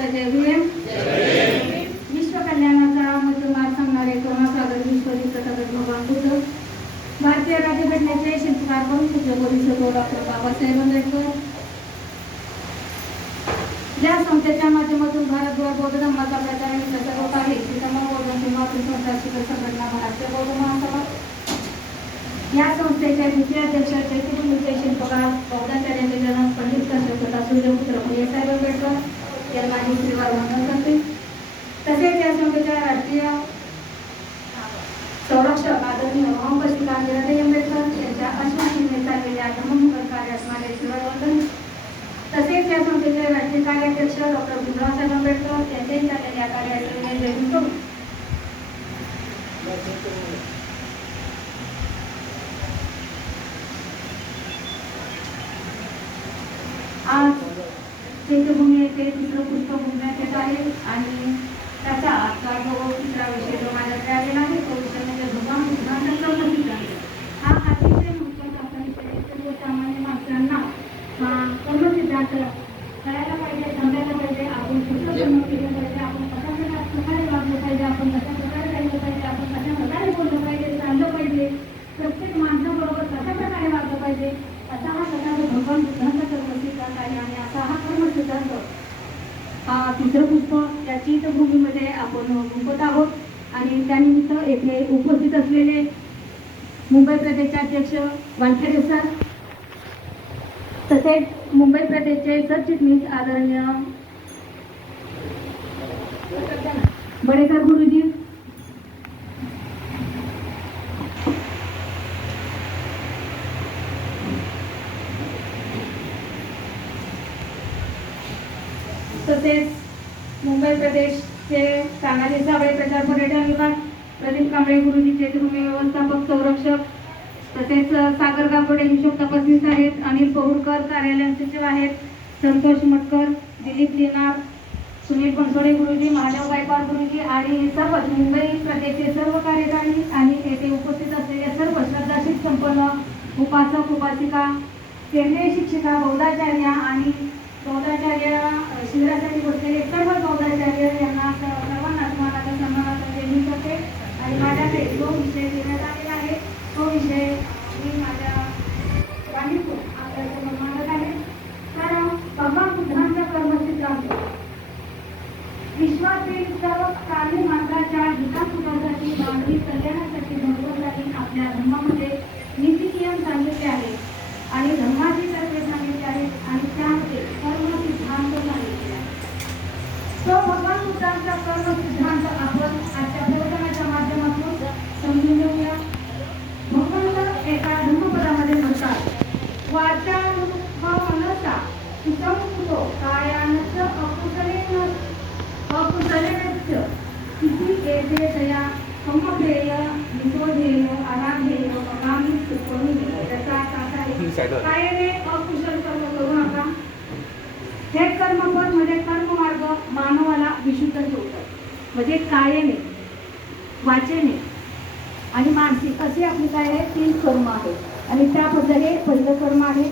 बुद्धाचा जय भीम. विश्व कल्याणाचा मध्यमार्ग सांगणारे करुणासागर विश्वजित तथागत भगवान बुद्ध, भारतीय राज्यघटनेचे शिल्पकार म्हणून पूज्य बोधिसत्व डॉक्टर बाबासाहेब आंबेडकर या संस्थेच्या माध्यमातून भारतभर बौद्ध धर्माचा प्रचार आणि प्रसार होत आहे. श्रीतमा बौद्धांची मातृसंस्था शिखर संघटना भारतीय बौद्ध महासभा या संस्थेचे द्वितीय अध्यक्ष चैत्यभूमीचे शिल्पकार बौद्धाचार्यांचे जन्म पंडित कश्यपता सूर्यपुत्र भैयासाहेब आंबेडकर यांना माझी श्रीवार वंदन करते. तसेच या संस्थेच्या राष्ट्रीय संरक्षक आदरणीय मोहम्मद गांधी आंबेडकर यांच्या अश्वशेने चाललेल्या धर्ममुखर कार्यास माझे श्रीवार वंदन. तसेच या संस्थेचे राष्ट्रीय कार्याध्यक्ष डॉक्टर भीमरावसाहेब आंबेडकर यांच्याही चाललेल्या कार्याचे जयंती करू. आज चैत्यभूमी येथे तिसरं पुस्तक उघडण्यात येत आहे आणि त्याचा आजचा जो तिसरा विषय जो माझ्याकडे आलेला आहे तो विषय म्हणजे भगवान बुद्धांचा कर्मसिद्धांत. हा अतिशय महत्त्वाचा आपला विषय आहे. सर्वसामान्य माणसांना हा कर्मसिद्धांत करायला पाहिजे, समजायला पाहिजे. आपण कुठलं कर्म केलं पाहिजे, आपण कशा प्रकारे वागलं पाहिजे, आपण कशा प्रकारे राहिलं पाहिजे, आपण कशा प्रकारे बोललं पाहिजे, चाललं पाहिजे, प्रत्येक माणसाबरोबर कशा प्रकारे वागलं पाहिजे, असा हा प्रकार भगवान बुद्धांचा कर्मसिद्धांत आहे. आणि असा हा कर्मसिद्धांत हा तिसरं पुस्तक या चैत्यभूमीमध्ये आपण मुकत आहोत. आणि त्यानिमित्त येथे उपस्थित असलेले मुंबई प्रदेशचे अध्यक्ष वानखेडे सर, तसेच मुंबई प्रदेशचे सरचिटणीस आदरणीय बडेकर गुरुजी, तसेच मुंबई प्रदेशचे सांगाली साबळे प्रचार पर्यटन विभाग प्रदीप कांबळे गुरुजी, चैत्यभूमी व्यवस्थापक संरक्षक, तसेच सागर गावडे हिशोब तपासनीस आहेत, अनिल पहुडकर कार्यालय सचिव आहेत, संतोष मटकर, दिलीप लिनार, सुनील बनसोडे गुरुजी, महादेव गायकवाड गुरुजी आणि सर्वच मुंबई प्रदेशचे सर्व कार्यकारी आणि येथे उपस्थित असलेल्या सर्व श्रद्धाशील संपन्न उपासक उपासिका, केंद्रीय शिक्षिका, बौद्धाचार्य आणि बौद्धाचार्य शिबिरासाठी बसलेले सर्व बौद्धाचार्य यांना सर्वांना मानाचा सन्मानाचा देणी करते. आणि माझ्याकडे जो विषय देण्यात आलेला आहे तो विषय मी माझ्या वाणीतून आपल्यासमोर मांडत आहे. कारण भगवान बुद्धांचा कर्मसिद्धांत विश्वातील सर्व प्राणी मात्राच्या हितासाठी मानवी कल्याणासाठी भगवंतांनी आपल्या धर्मामध्ये नीतिनियम सांगितले आहेत आणि धर्माची तत्त्वे सांगितली आहेत आणि त्यामध्ये कर्मसिद्धांत सांगितले आहे. तो भगवान बुद्धांचा कर्मसिद्धांत आपण आजच्या प्रवचनाच्या माध्यमातून समजून घेऊया. भगवंत एका धर्मपदामध्ये म्हणतात, वाचान मनसा सुसंस्कृतो कायानच अकुशलेनच किती एते दया समप्रेय निषोधेय आराधेय अकामी सुखोनी. त्याचा अर्थ असा आहे, कायाने अकुशल कर्म करू नका. हे कर्मफल म्हणजे कर्ममार्ग मानवाला विशुद्ध ठेवतात. म्हणजे कायाने, वाचेने आणि मानसिक असे आपली काय आहे 3 कर्म आहेत. आणि त्याबद्दल हे पहिलं कर्म आहे,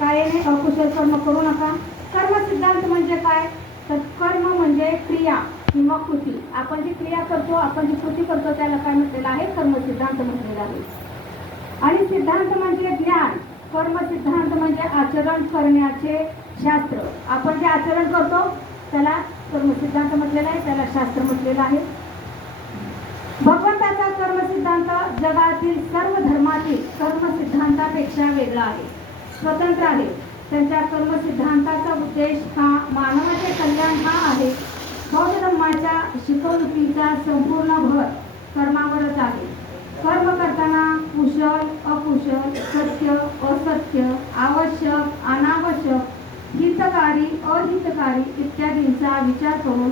कायाने अकुशल कर्म करू नका. कर्मसिद्धांत म्हणजे काय, तर कर्म म्हणजे क्रिया किंवा कृती. आपण जी क्रिया करतो, आपण जी कृती करतो त्याला काय म्हटलेलं आहे, कर्मसिद्धांत म्हटलेलं आहे. आणि सिद्धांत म्हणजे ज्ञान. कर्मसिद्धांत म्हणजे आचरण करण्याचे शास्त्र. आपण जे आचरण करतो त्याला कर्मसिद्धांत म्हटलेलं आहे, त्याला शास्त्र म्हटलेलं आहे. भगवंताचा कर्मसिद्धांत जगातील सर्व धर्मातील कर्मसिद्धांतापेक्षा वेगळा आहे, स्वतंत्र आहे. त्यांच्या कर्मसिद्धांताचा उद्देश हा मानवाचे कल्याण हा आहे. बौद्ध धर्माच्या शिकवणुकीचा संपूर्ण भर कर्मावरच आहे. कर्म करताना कुशल अकुशल, सत्य असत्य, आवश्यक अनावश्यक, हितकारी अहितकारी इत्यादींचा विचार करून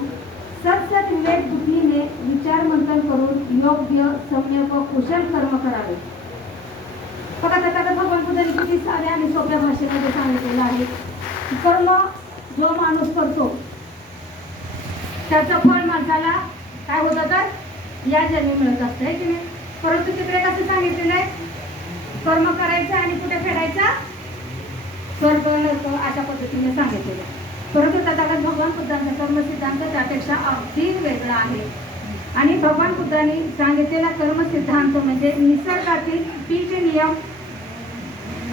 सत्सत विवेक बुद्धीने विचार मंथन करून योग्य सम्यक व कुशल कर्म करावे. बघा त्याचा भगवान बुद्धांनी किती साध्या आणि सोप्या भाषेमध्ये सांगितलेलं आहे. कर्म जो माणूस करतो त्याचं फळ माणसाला काय होतं तर या जन्मी मिळत असतं, आहे की नाही. परंतु तिकडे कसं सांगितलेलं आहे, कर्म करायचं आणि कुठे फेडायचा, स्वर्ग नरक अशा पद्धतीने सांगितलेलं. परंतु तथागत भगवान बुद्धांचा कर्मसिद्धांत त्यापेक्षा अगदी वेगळा आहे. आणि भगवान बुद्धांनी सांगितलेला कर्मसिद्धांत म्हणजे निसर्गातील बीज नियम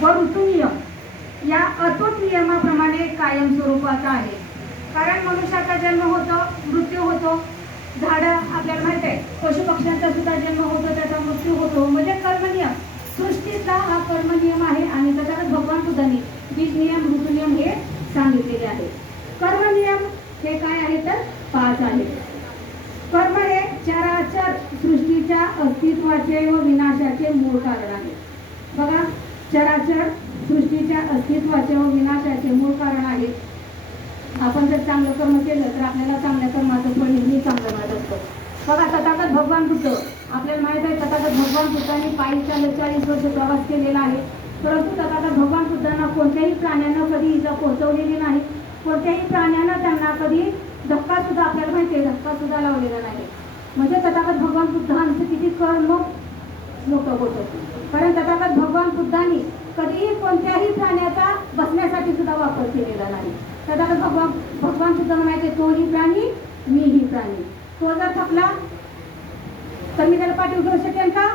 व ऋतू नियम या अतूट नियमाप्रमाणे कायम स्वरूपाचा आहे. कारण मनुष्याचा जन्म होतो, मृत्यू होतो, झाडं आपल्याला माहित आहे, पशु पक्ष्यांचा सुद्धा जन्म होतो, त्याचा मृत्यू होतो, म्हणजे कर्मनियम सृष्टीचा हा कर्मनियम आहे. आणि त्याच्यात भगवान बुद्धांनी बीज नियम ऋतू नियम हे सांगितलेले आहे. कर्मनियम हे काय आहे तर 5 आहे. कर्म हे चराचर सृष्टीच्या अस्तित्वाचे व विनाशाचे मूळ कारण आहे. बघा, चराचर सृष्टीच्या अस्तित्वाचे व विनाशाचे मूळ कारण आहे. आपण जर चांगलं कर्म केलं तर आपल्याला चांगल्या कर्माचं फळ नेहमी चांगलं मिळत असतं. बघा, तथागत भगवान बुद्ध, आपल्याला माहित आहे तथागत भगवान बुद्धांनी पायी चालत 40 वर्ष प्रवास केलेला आहे. परंतु तथागत भगवान बुद्धांना कोणत्याही प्राण्यांना कधी इजा पोहोचवलेली नाही. कोणत्याही प्राण्यानं त्यांना कधी धक्का सुद्धा, आपल्याला माहिती आहे, धक्का सुद्धा लावलेला नाही. म्हणजे तथागत भगवान बुद्धांचं किती कर्म मोठं होतं. कारण तथागत भगवान बुद्धांनी कधीही कोणत्याही प्राण्याचा बसण्यासाठी सुद्धा वापर केलेला नाही. तथागत भगवान बुद्धांना माहिती आहे, तोही प्राणी मीही प्राणी. तो जर थकला तर मी त्याला पाठीवर घेऊ शकेल का?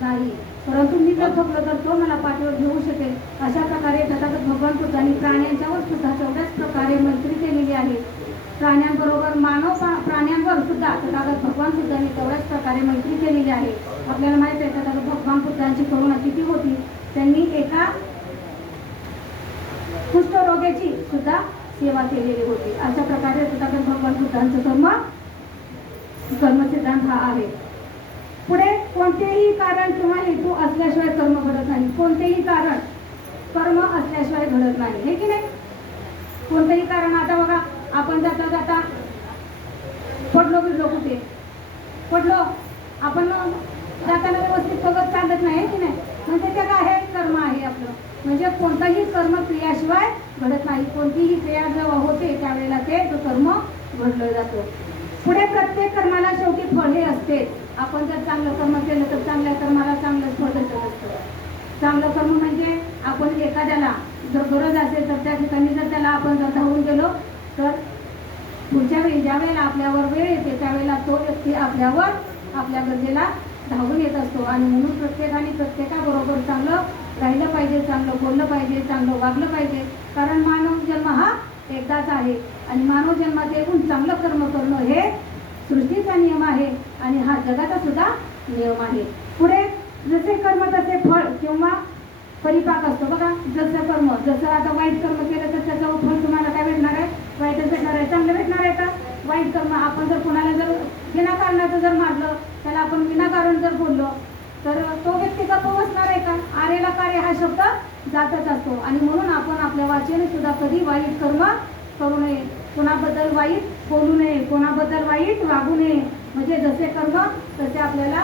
नाही. परंतु मी जर थकलो तर तो मला पाठीवर घेऊ शकेल. अशा प्रकारे तथागत भगवान बुद्धांनी प्राण्यांच्यावर सुद्धा तेवढ्याच प्रकारे मैत्री केलेली आहे. प्राण्यांबरोबर प्राण्यांवर सुद्धा तथागत भगवान बुद्धांनी तेवढ्याच प्रकारे मैत्री केलेली आहे. आपल्याला माहिती आहे तथागत भगवान बुद्धांची करुणा किती होती. त्यांनी एका कुष्ठरोग्याची सुद्धा सेवा केलेली होती. अशा प्रकारे तथागत भगवान बुद्धांचं कर्मसिद्धांत हा आहे. पुढे कोणतेही कारण किंवा हेतू असल्याशिवाय कर्म घडत नाही. कोणतेही कारण कर्म असल्याशिवाय घडत नाही, हे की नाही? कोणतेही कारण, आता बघा, आपण जाता जाता पडलो बिडलो, कुठे पडलो, आपण जाताना व्यवस्थित बघत चालत नाही, की नाही? म्हणजे ते काय आहे? कर्म आहे आपलं. म्हणजे कोणताही कर्म क्रियाशिवाय घडत नाही. कोणतीही क्रिया जेव्हा होते त्यावेळेला ते कर्म घडलं जातं. पुढे प्रत्येक कर्माला शेवटी फळ हे असते. आपण जर चांगलं कर्म केलं तर चांगल्या कर्माला चांगलंच फळ भेटत असतं. चांगलं कर्म म्हणजे आपण एखाद्याला जर गरज असेल तर त्या ठिकाणी जर त्याला आपण जर धावून गेलो तर पुढच्या वेळी ज्या वेळेला आपल्यावर वेळ येते त्यावेळेला तो व्यक्ती आपल्या गरजेला धावून येत असतो. आणि म्हणून प्रत्येकाने प्रत्येकाबरोबर चांगलं राहिलं पाहिजे, चांगलं बोललं पाहिजे, चांगलं वागलं पाहिजे. कारण मानव जन्म हा एकदाच आहे आणि मानव जन्मात येऊन चांगलं कर्म करणं हे सृष्टीचा नियम आहे आणि हा जगाचा सुद्धा नियम आहे. पुढे जसे कर्म तसे फळ किंवा परिपाक असतो. बघा, जसं कर्म, जसं आता वाईट कर्म केलं तर त्याचं फळ तुम्हाला काय भेटणार आहे? वाईटच भेटणार आहे. चांगलं भेटणार आहे का? वाईट कर्म, आपण जर कोणाला जर विनाकारणाचं जर मारलं, त्याला आपण विनाकारण जर बोललो तर तो व्यक्ती गप्प बसणार आहे का? आरेला कार्य हा शब्द जातच असतो. आणि म्हणून आपण आपल्या वाचेने सुद्धा कधी वाईट कर्म करू नये, कोणाबद्दल वाईट बोलू नये, कोणाबद्दल वाईट वागू नये. म्हणजे जसे कर्म तसे आपल्याला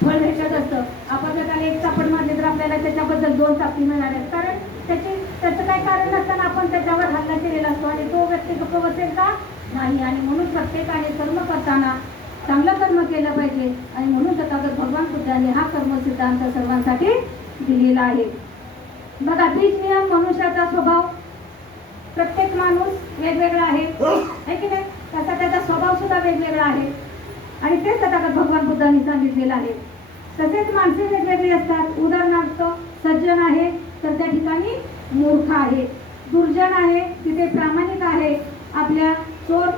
फळ भेटत असतं. आपण जर त्याला एक चापड मारली तर आपल्याला त्याच्याबद्दल 2 चापटी मिळणार आहेत. कारण त्याचं काय कारण नसताना आपण त्याच्यावर हल्ला केलेला असतो आणि तो व्यक्ती गप्प बसेल का? नाही. आणि म्हणून प्रत्येकाने कर्म करताना चांगलं कर्म केलं पाहिजे. आणि म्हणून तथागत भगवान बुद्धांनी हा कर्मसिद्धांत सर्वांसाठी दिलेला आहे. बघा, बीज नियम मनुष्याचा स्वभाव, प्रत्येक माणूस वेगवेगळा आहे, की नाही? तसा त्याचा स्वभाव सुद्धा वेगवेगळा आहे आणि तेच तथागत भगवान बुद्धांनी सांगितलेलं आहे. तसेच माणसे वेगवेगळी असतात. उदाहरणार्थ, सज्जन आहे तर त्या ठिकाणी मूर्ख आहे, दुर्जन आहे तिथे प्रामाणिक आहे. आपल्या चोर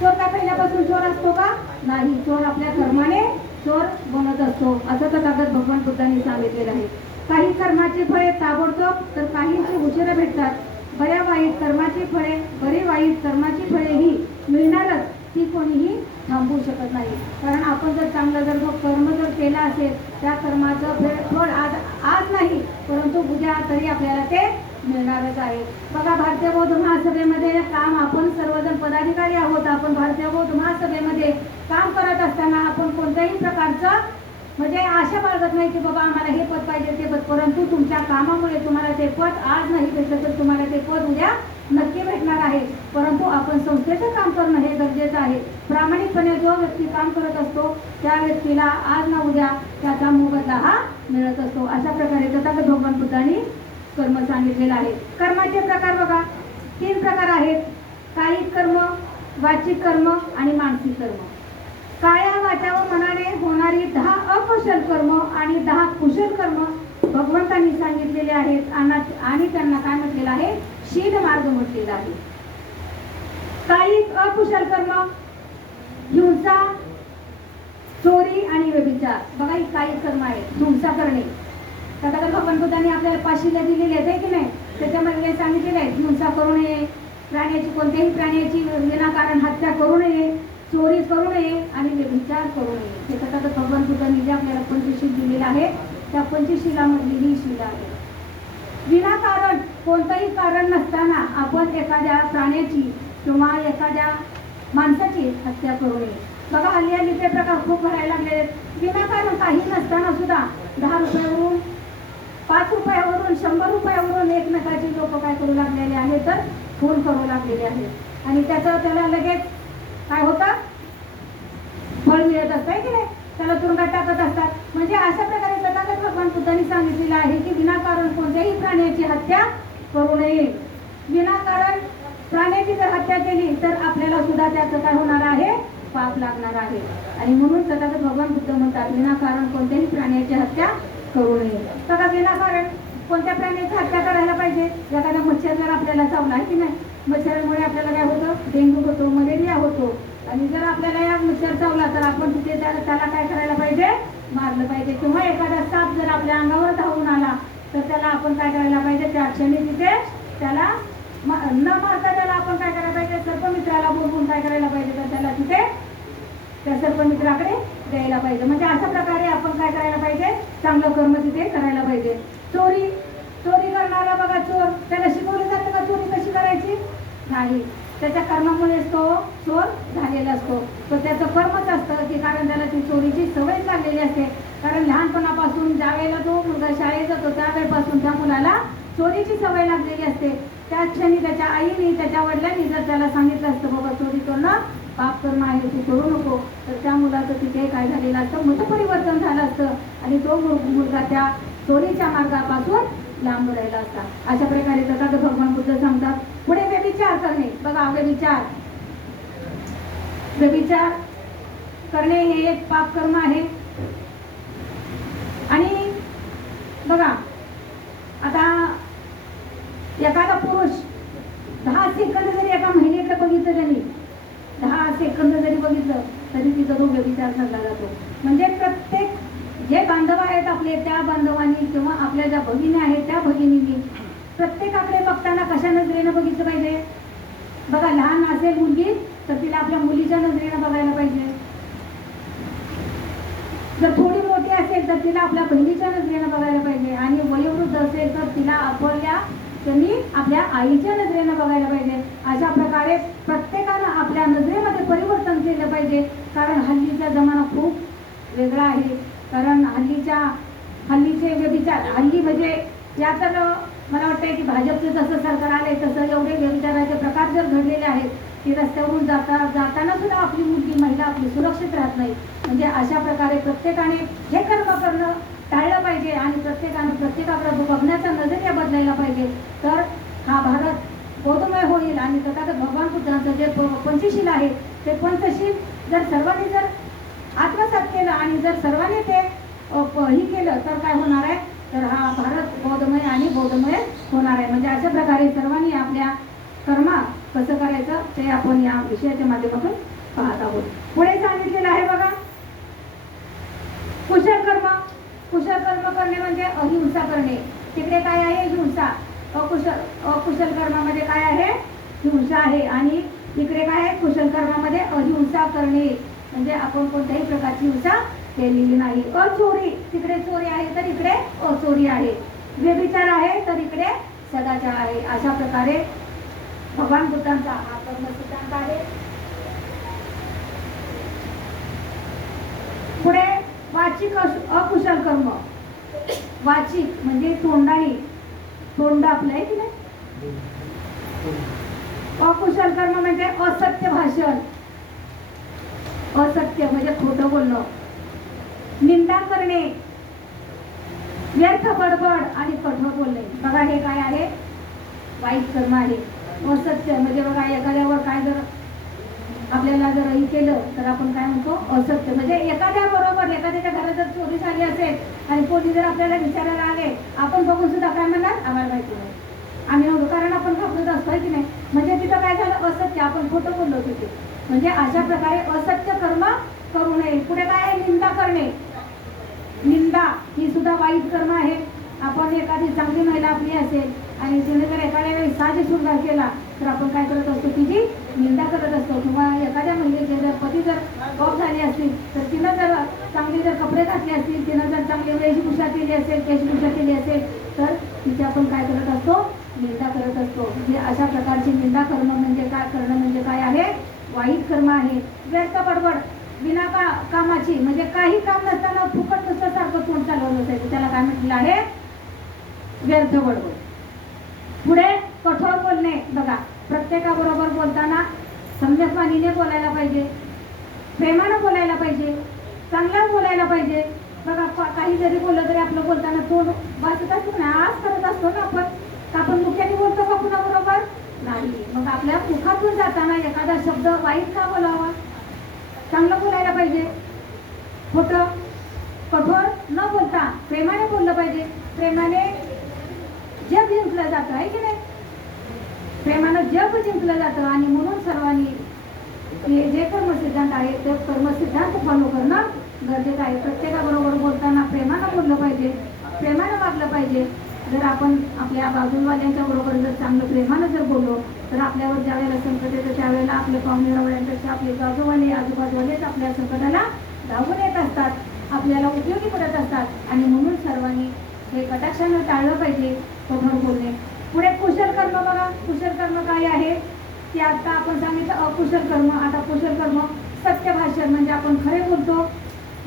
का पहिल्यापासून चोर असतो का? नाही. चोर आपल्या कर्माने चोर बनत असतो, असं तथागत भगवान बुद्धांनी सांगितलेलं आहे. काही कर्माची फळे ताबडतोब तर काहींची उशिरा भेटतात. बऱ्या वाईट कर्माची फळे, बरे वाईट कर्माची फळे ही मिळणारच, ती कोणीही थांबवू शकत नाही. कारण आपण जर चांगलं जर कर्म जर केलं असेल त्या कर्माचं फळ आज नाही परंतु उद्या तरी आपल्याला ते मिळणारच आहे. बघा, भारतीय बौद्ध महासभेमध्ये काम, आपण सर्वजण पदाधिकारी आहोत. आपण भारतीय बौद्ध महासभेमध्ये काम करत असताना आपण कोणत्याही प्रकारचं म्हणजे आशा बाळगत नाही की बाबा आम्हाला हे पद पाहिजे ते पद. परंतु तुमच्या कामामुळे तुम्हाला ते पद आज नाही भेटलं तर तुम्हाला ते पद उद्या नक्की भेटणार आहे. परंतु आपण संस्थेचं काम करणं हे गरजेचं आहे. प्रामाणिकपणे जो व्यक्ती काम करत असतो त्या व्यक्तीला आज ना उद्या त्याचा मोबदला हा मिळत असतो. अशा प्रकारे तथागत भगवान बुद्धांनी कर्म सांगितलेलं आहे. कर्माचे प्रकार बघा, 3 प्रकार आहेत. काही वाचिक कर्म आणि मानसिक कर्म. काया वाचा व मनाने होणारी 10 अकुशल कर्म आणि 10 कुशल कर्म भगवंतांनी सांगितलेले आहेत आणि त्यांना काय म्हटलेलं आहे, शील मार्ग म्हटलेला आहे. काही अकुशल कर्म हिंसा, चोरी आणि व्यभिचार. बघा ही काही कर्म आहेत. हिंसा करणे, तथागत भगवान बुद्धांनी आपल्याला पाशीला दिलेले आहे की नाही, त्याच्यामध्ये सांगितलेले आहे हिंसा करू नये, प्राण्याची कोणत्याही प्राण्याची विनाकारण हत्या करू नये, चोरी करू नये आणि व्यभिचार करू नये. हे तथागत भगवान बुद्धांनी जे आपल्याला पंचशील दिलेलं आहे त्या पंचशीलामधली ही शील आहे. विनाकारण कोणतंही कारण नसताना आपण एखाद्या प्राण्याची किंवा एखाद्या माणसाची हत्या करू नये. बघा हल्ली ते प्रकार खूप भरायला लागले आहेत. विनाकारण काही नसताना सुद्धा 10 रुपयावरून 5 रुपयावरून 100 रुपयावरून एकमेकाची लोक काय करू लागलेले आहेत, तर खून करू लागलेले आहेत आणि त्याला लगेच काय होतं, फळ मिळत असतं की नाही, त्याला तुरुंगात टाकत असतात. म्हणजे अशा प्रकारे तथागत भगवान बुद्धांनी सांगितलेलं आहे की विनाकारण कोणत्याही प्राण्याची हत्या करू नये. विनाकारण प्राण्याची जर हत्या केली तर आपल्याला सुद्धा त्याचं काय होणार आहे, पाप लागणार आहे. आणि म्हणून तथागत भगवान बुद्ध म्हणतात विनाकारण कोणत्याही प्राण्याची हत्या करू नये. बघा विनाकारण कोणत्या प्राण्याची हत्या करायला पाहिजे. एखादा मच्छर जर आपल्याला चावला आहे की नाही, मच्छरामुळे आपल्याला काय होतं, डेंग्यू होतो, मलेरिया होतो. आणि जर आपल्याला या मच्छर चावला तर आपण तिथे त्याला काय करायला पाहिजे, मारलं पाहिजे. किंवा एखादा साप जर आपल्या अंगावर धावून आला तर त्याला आपण काय करायला पाहिजे, त्या क्षणी तिथे त्याला न मारता त्याला आपण काय करायला पाहिजे, सर्पमित्राला बोलवून काय करायला पाहिजे, तर त्याला तिथे त्या सर्पमित्राकडे द्यायला पाहिजे. म्हणजे अशा प्रकारे आपण काय करायला पाहिजे, चांगलं कर्म तिथे करायला पाहिजे. चोरी करणारा बघा चोर, त्याला शिकवलं जातं का चोरी कशी करायची, नाही. त्याच्या कर्मामुळेच तो चोर झालेला असतो. तो त्याचं कर्मच असतं की कारण त्याला ती चोरीची सवय लागलेली असते. कारण लहानपणापासून ज्या वेळेला तो मुलगा शाळेत जातो त्यावेळेपासून त्या मुलाला चोरीची सवय लागलेली असते. त्या क्षणी त्याच्या आईने, त्याच्या वडिलांनी जर त्याला सांगितलं असतं बाबा चोरी करणं पाप करणं आहे, तू करू नको, तर त्या मुलाचं तिथे काय झालेलं असतं, मत परिवर्तन झालं असतं आणि तो मुलगा त्या चोरीच्या मार्गापासून लांब राहिला असता. अशा प्रकारे तथागत भगवान बुद्ध सांगतात. पुढे व्यभिचार करणे. बघा व्यभिचार करणे हे एक पाप कर्म आहे. आणि बघा आता एखादा पुरुष 10 सेकंद जरी एका महिलेकडे बघितलं, त्यांनी 10 सेकंद जरी बघितलं तरी तिचा तो व्यभिचार ठरला जातो. म्हणजे प्रत्येक जे बांधव आहेत आपले, त्या बांधवांनी किंवा आपल्या ज्या भगिनी आहेत त्या भगिनींनी प्रत्येकाकडे बघताना कशा नजरेनं बघितलं पाहिजे. बघा लहान असेल मुलगी तर तिला आपल्या मुलीच्या नजरेनं बघायला पाहिजे. जर थोडी मोठी असेल तर तिला आपल्या बहिणीच्या नजरेनं बघायला पाहिजे. आणि वयोवृद्ध असेल तर तिला आपल्या आईच्या नजरेनं बघायला पाहिजे. अशा प्रकारे प्रत्येकानं आपल्या नजरेमध्ये परिवर्तन केलं पाहिजे. कारण हल्लीचा जमाना खूप वेगळा आहे. कारण हल्लीचे व्यभिचार म्हणजे या तर मला वाटतं की भाजपचं जसं सरकार आलंय तसं एवढे व्यभिचाराचे प्रकार जर घडलेले आहेत की रस्त्यावरून जाताना सुद्धा आपली मुलगी महिला आपली सुरक्षित राहत नाही. म्हणजे अशा प्रकारे प्रत्येकाने हे कर्म करणं टाळलं पाहिजे आणि प्रत्येकाकडे बघण्याचा नजरिया बदलायला पाहिजे. तर हा भारत बौद्धमय होईल आणि तथागत भगवान बुद्धांचं जे पंचशील आहे ते पंचशील जर सर्वांनी जर आत्मसात केलं आणि जर सर्वांनी ते ही केलं तर काय होणार आहे, तर हा भारत बौद्धमय आणि बौद्धमय होणार आहे. म्हणजे अशा प्रकारे सर्वांनी आपल्या कर्मा कसं करायचं ते आपण या विषयाच्या माध्यमातून पाहत आहोत. पुढे सांगितलेलं आहे बघा कुशल कर्म करणे म्हणजे अहिंसा करणे. तिकडे काय आहे, हिंसा. अकुशल कर्मामध्ये काय आहे, हिंसा आहे. आणि इकडे काय आहे, कुशल कर्मामध्ये अहिंसा करणे म्हणजे आपण कोणत्याही प्रकारची हिंसा केलेली नाही. अचोरी, तिकडे चोरी आहे तर इकडे अचोरी आहे. व्यभिचार आहे तर इकडे सदाचार आहे. अशा प्रकारे भगवान बुद्धांचा हा कर्म सिद्धांत आहे. पुढे वाचिक अकुशल कर्म. वाचिक म्हणजे तोंड आपलं आहे की नाही. अकुशल कर्म म्हणजे असत्य भाषण. असत्य म्हणजे खोटं बोलणं, निंदा करणे, व्यर्थ बडबड आणि कठोर बोलणे. बघा हे काय आहे, वाईट कर्म आहे. असत्य म्हणजे बघा एखाद्यावर काय जर केलं तर आपण काय म्हणतो असत्य. म्हणजे एखाद्या बरोबर एखाद्याच्या घरात जर चोरी झाली असेल आणि पोलीस जर आपल्याला विचारायला आले, आपण बघून सुद्धा काय म्हणणार, आम्हाला माहिती नाही, आम्ही नव्हतो, कारण आपण घाबरत असतोय की नाही. म्हणजे तिथं काय झालं, असत्य, आपण खोटं बोललो तिथे. म्हणजे अशा प्रकारे असत्य कर्म करू नये. पुढे काय आहे, निंदा करणे. निंदा ही सुद्धा वाईट कर्म आहे. आपण एखादी चांगली महिला आपली असेल आणि तिने जर एखाद्या वेळी साजे शृंगार केला तर आपण काय करत असतो, तिची निंदा करत असतो. किंवा एखाद्या महिलेचे जर पती जर गॉप झाली असतील तर तिनं जर चांगले जर कपडे घातले असतील, तिनं जर चांगली वेशभूषा केली असेल, केशभूषा केली असेल तर तिची आपण काय करत असतो, निंदा करत असतो. म्हणजे अशा प्रकारची निंदा करणं म्हणजे काय, करणं म्हणजे काय आहे, वाईट कर्म आहे. व्यर्थ बडबड बिना कामाची, म्हणजे काही काम नसताना फुकट नुसतं सारखं तोंड चालवलं असायचं, त्याला काय म्हटलं आहे, व्यर्थ बडबड. पुढे कठोर बोलणे. बघा, प्रत्येकाबरोबर बोलताना सम्यकवाणीने बोलायला पाहिजे, प्रेमानं बोलायला पाहिजे, चांगलं बोलायला पाहिजे. बघा, काही जरी बोललं तरी आपलं बोलताना तोंड वाचत असतो ना, आज करत असतो ना आपण मुख्याने बोलतो का कुणाबरोबर, नाही. मग आपल्या मुखातून जाताना एखादा शब्द वाईट का बोलावा, चांगलं बोलायला पाहिजे. खोटं कठोर न बोलता प्रेमाने बोललं पाहिजे. प्रेमाने जग जिंकलं जातं, आहे की नाही. प्रेमानं जग जिंकलं जातं. आणि म्हणून सर्वांनी हे जे कर्मसिद्धांत आहे ते कर्मसिद्धांत फॉलो करणं गरजेचं आहे. प्रत्येकाबरोबर बोलताना प्रेमानं बोललं पाहिजे, प्रेमानं वागलं पाहिजे. जर आपण आपल्या बाजूवाल्यांच्या बरोबर जर चांगलं प्रेमानं जर बोललो तर आपल्यावर ज्या वेळेला संकट येतं त्यावेळेला आपले पाहुणेरावळ्यांपेक्षा आपले बाजूवाले आजूबाजूवालेच आपल्या संकटाला धावून येत असतात, आपल्याला उपयोगी पडत असतात. आणि म्हणून सर्वांनी हे कटाक्षानं टाळलं पाहिजे कठोर बोलणे. पुढे कुशल कर्म. बघा, कुशल कर्म काय आहे ते आता आपण सांगितलं. अकुशल कर्म. आता कुशल कर्म सत्य भाषण, म्हणजे आपण खरे बोलतो,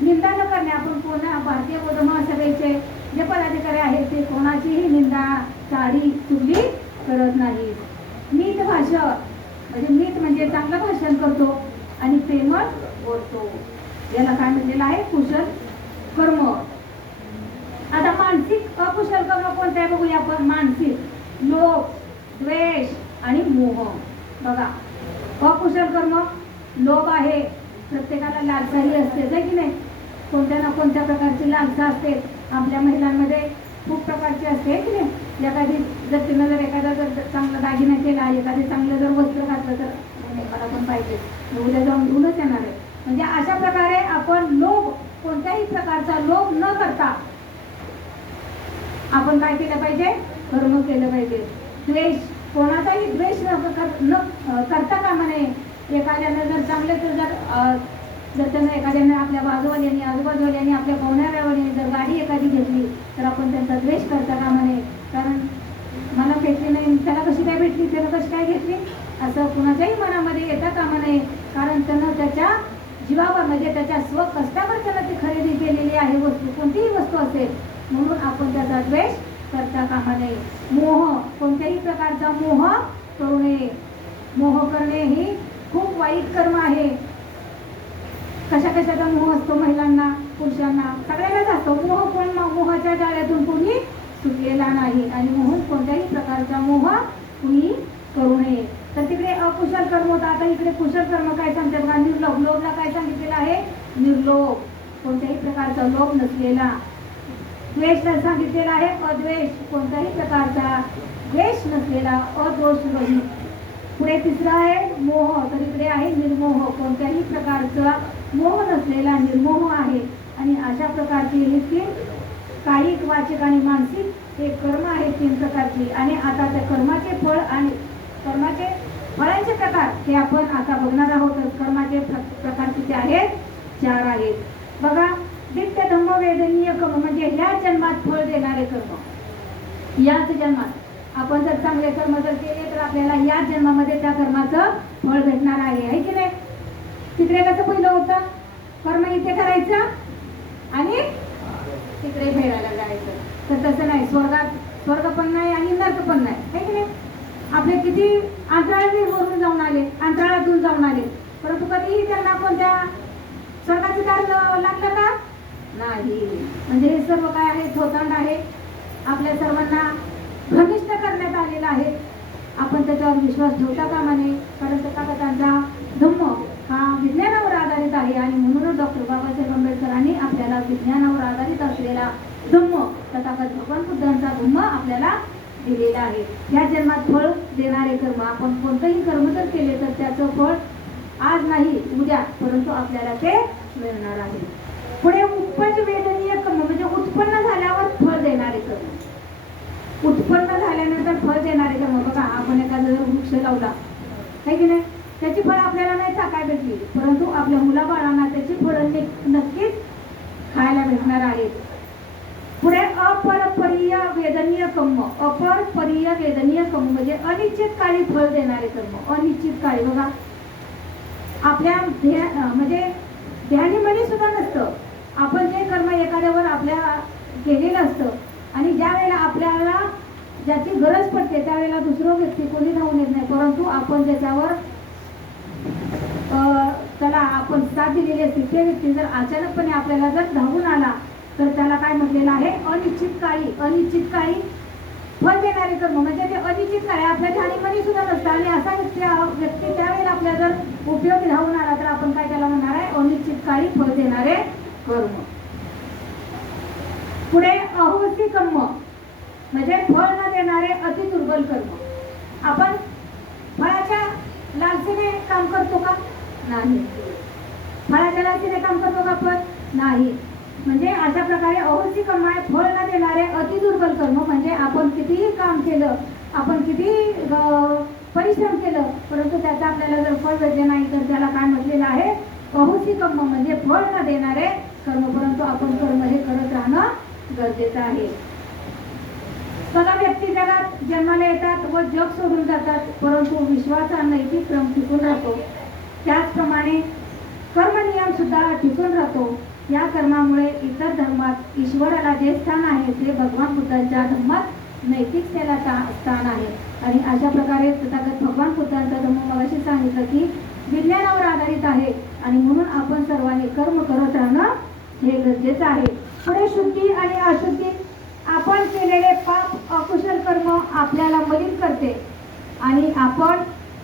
निंदा न करणे. आपण कोणा भारतीय बौद्ध महासभेचे जे पदाधिकारी आहेत ते कोणाचीही निंदा, चाडी, चुगली करत नाही. नीत भाषण, म्हणजे नीत म्हणजे चांगलं भाषण करतो आणि प्रेमळ बोलतो, याला काय म्हटलेलं आहे, कुशल कर्म. आता मानसिक अकुशल कर्म कोणते आहे बघूया आपण. मानसिक, लोभ, द्वेष आणि मोह. बघा, अकुशल कर्म लोभ आहे. प्रत्येकाला लालसाही असते, आहे की नाही. कोणत्या ना कोणत्या प्रकारची लालसा असते. आपल्या महिलांमध्ये खूप प्रकारची असते, आहे की नाही. एखादी जर तिनं जर एखादा जर चांगला दागिना केला, एखादे चांगलं जर वस्त्र घातलं तर मला पण पाहिजे, उद्या जाऊन घेऊनच येणार आहे. म्हणजे अशा प्रकारे आपण लोभ, कोणत्याही प्रकारचा लोभ न करता आपण काय केलं पाहिजे, कर्म केलं पाहिजे. द्वेष, कोणाचाही द्वेष न करता कामा नये. एखाद्यानं जर चांगले जर त्यानं एखाद्यानं आपल्या बाजूवाल्यांनी आजूबाजूवाल्यांनी आपल्या पाहुण्याऱ्यावाल्यांनी जर गाडी एखादी घेतली तर आपण त्यांचा द्वेष करता कामा नये. कारण मला भेटली नाही, त्याला कशी काय भेटली, त्याला कशी काय घेतली, असं कुणाच्याही मनामध्ये येता कामा नये. कारण त्यानं त्याच्या जीवावर, म्हणजे त्याच्या स्वकष्टावर त्याला ती खरेदी केलेली आहे वस्तू, कोणतीही वस्तू असेल, म्हणून आपण त्याचा द्वेष करता कामा नये. मोह, कोणत्याही प्रकारचा मोह करू नये. मोह करणे ही खूप वाईट कर्म आहे. कशा कशाचा मोह असतो महिलांना, पुरुषांना, सगळ्यांनाच असतो मोह. पण मोहाच्या जाळ्यातून कोणी सुटलेला नाही. आणि म्हणून कोणत्याही प्रकारचा मोह कुणी करू नये. तर तिकडे अकुशल कर्म होता, आता इकडे कुशल कर्म काय सांगते बघा. निर्लोभ. लोभला काय सांगितलेलं आहे, निर्लोभ, कोणत्याही प्रकारचा लोभ नसलेला. द्वेष सांगितलेला आहे, अद्वेष, कोणत्याही प्रकारचा द्वेष नसलेला, अदोषरहित. पुढे तिसरा आहे मोह, तर इकडे आहे निर्मोह, कोणत्याही प्रकारचा मोह नसलेला निर्मोह आहे. आणि अशा प्रकारची ही तीन कायिक, वाचिक आणि मानसिक हे कर्म आहेत, तीन प्रकारची. आणि आता त्या कर्माचे फळ आणि कर्माचे फळांचे प्रकार हे आपण आता बघणार आहोत. कर्माचे प्रकार किती आहेत, 4 आहेत. बघा, नित्य धम्म वेदनीय कर्म, म्हणजे ह्या जन्मात फळ देणारे कर्म. याच जन्मात आपण जर चांगले कर्म जर केले तर आपल्याला या जन्मामध्ये त्या कर्माचं फळ भेटणार आहे की नाही. तिकडे कसं पहिलं होतं, कर्म इथे करायचं आणि तिकडे फेरायला जायचं. तर तसं नाही, स्वर्ग पण नाही आणि नर्क पण नाही, आहे की नाही. आपले किती अंतराळातून जाऊन आले, अंतराळातून जाऊन आले, परंतु कधीही त्यांना कोणत्या स्वर्गाचं दार लागलं का, नाही. म्हणजे हे सर्व काय आहे, थोतांड आहे. आपल्या सर्वांना भ्रमिष्ट करण्यात आलेलं आहे. आपण त्याच्यावर विश्वास ठेवता कामा नये. कारण त्यांचा धम्म हा विज्ञानावर डॉक्टर बाबासाहेब आंबेडकरांनी आपल्याला विज्ञानावर आधारित असलेला धम्म तथागत भगवान बुद्धांचा धम्म आपल्याला दिलेला आहे. या जन्मात फळ देणारे कर्म, आपण कोणतंही कर्म जर केले तर त्याचं फळ आज नाही उद्या, परंतु आपल्याला ते मिळणार आहे. पुढे उपज वेदनीय कर्म म्हणजे उत्पन्न झाल्यावर फळ देणारे कर्म. उत्पन्न झाल्यानंतर फळ देणारे कर्म. बघा, आपण एखादा जर वृक्ष लावला आहे की नाही, त्याची फळं आपल्याला नाही चाकाय भेटली, परंतु आपल्या मुलाबाळांना त्याची फळं नक्कीच खायला भेटणार आहेत. पुढे अपरपरीय वेदनीय कर्म. अपरपरीय वेदनीय कर्म म्हणजे अनिश्चित काळी फळ देणारे कर्म. अनिश्चित काळी. बघा, आपल्या म्हणजे ध्यानीमध्ये सुद्धा नसतं. आपण जे कर्म एखाद्यावर आपल्या केलेलं असतं आणि ज्या वेळेला आपल्याला ज्याची गरज पडते त्यावेळेला दुसरं व्यक्ती कोणी धावून येत नाही, परंतु आपण त्याच्यावर त्याला आपण साथ दिलेली असते. ते व्यक्ती जर अचानकपणे आपल्याला जर धावून आला तर त्याला काय म्हटलेलं आहे? अनिश्चित काळी. अनिश्चित काळी फळ देणारे कर्म म्हणजे ते अनिश्चित काळी आपल्या ध्यानीमध्ये सुद्धा नसतं आणि असा व्यक्ती त्यावेळेला आपल्या जर उपयोगी धावून आला तर आपण काय त्याला म्हणणार आहे? अनिश्चित काळी फळ देणारे कर्म. पुढे अहोसी कर्म म्हणजे फळ न देणारे अति दुर्बल कर्म. आपण फळाच्या लालसेने काम करतो का? नाही. फळाच्या लालसेने काम करतो का आपण? नाही. म्हणजे अशा प्रकारे अहोसी कर्म आहे फळ न देणारे अति दुर्बल कर्म. म्हणजे आपण कितीही काम केलं, आपण कितीही परिश्रम केलं, परंतु त्याचं आपल्याला जर फळ भेटले नाही तर त्याला काय म्हटलेलं आहे? अहोसी कर्म म्हणजे फळ न देणारे कर्म. परंतु आपण कर्म हे करत राहणं गरजेचं आहे. सगळ्या व्यक्ती जगात जन्माला येतात व जग सोडून जातात, परंतु विश्वाचा नैतिक क्रम टिकून राहतो. त्याचप्रमाणे कर्मनियम सुद्धा टिकून राहतो. या कर्मामुळे इतर धर्मात ईश्वराला जे स्थान आहे ते भगवान बुद्धांच्या धर्मात नैतिकतेला स्थान आहे. आणि अशा प्रकारे तथागत भगवान बुद्धांचा धर्म मगाशी सांगितलं की विज्ञानावर आधारित आहे आणि म्हणून आपण सर्वांनी कर्म करत राहणं हे गरजेचं आहे. पुढे शुद्धी आणि अशुद्धी. आपण केलेले पाप अकुशल कर्म आपल्याला मलिन करते आणि आपण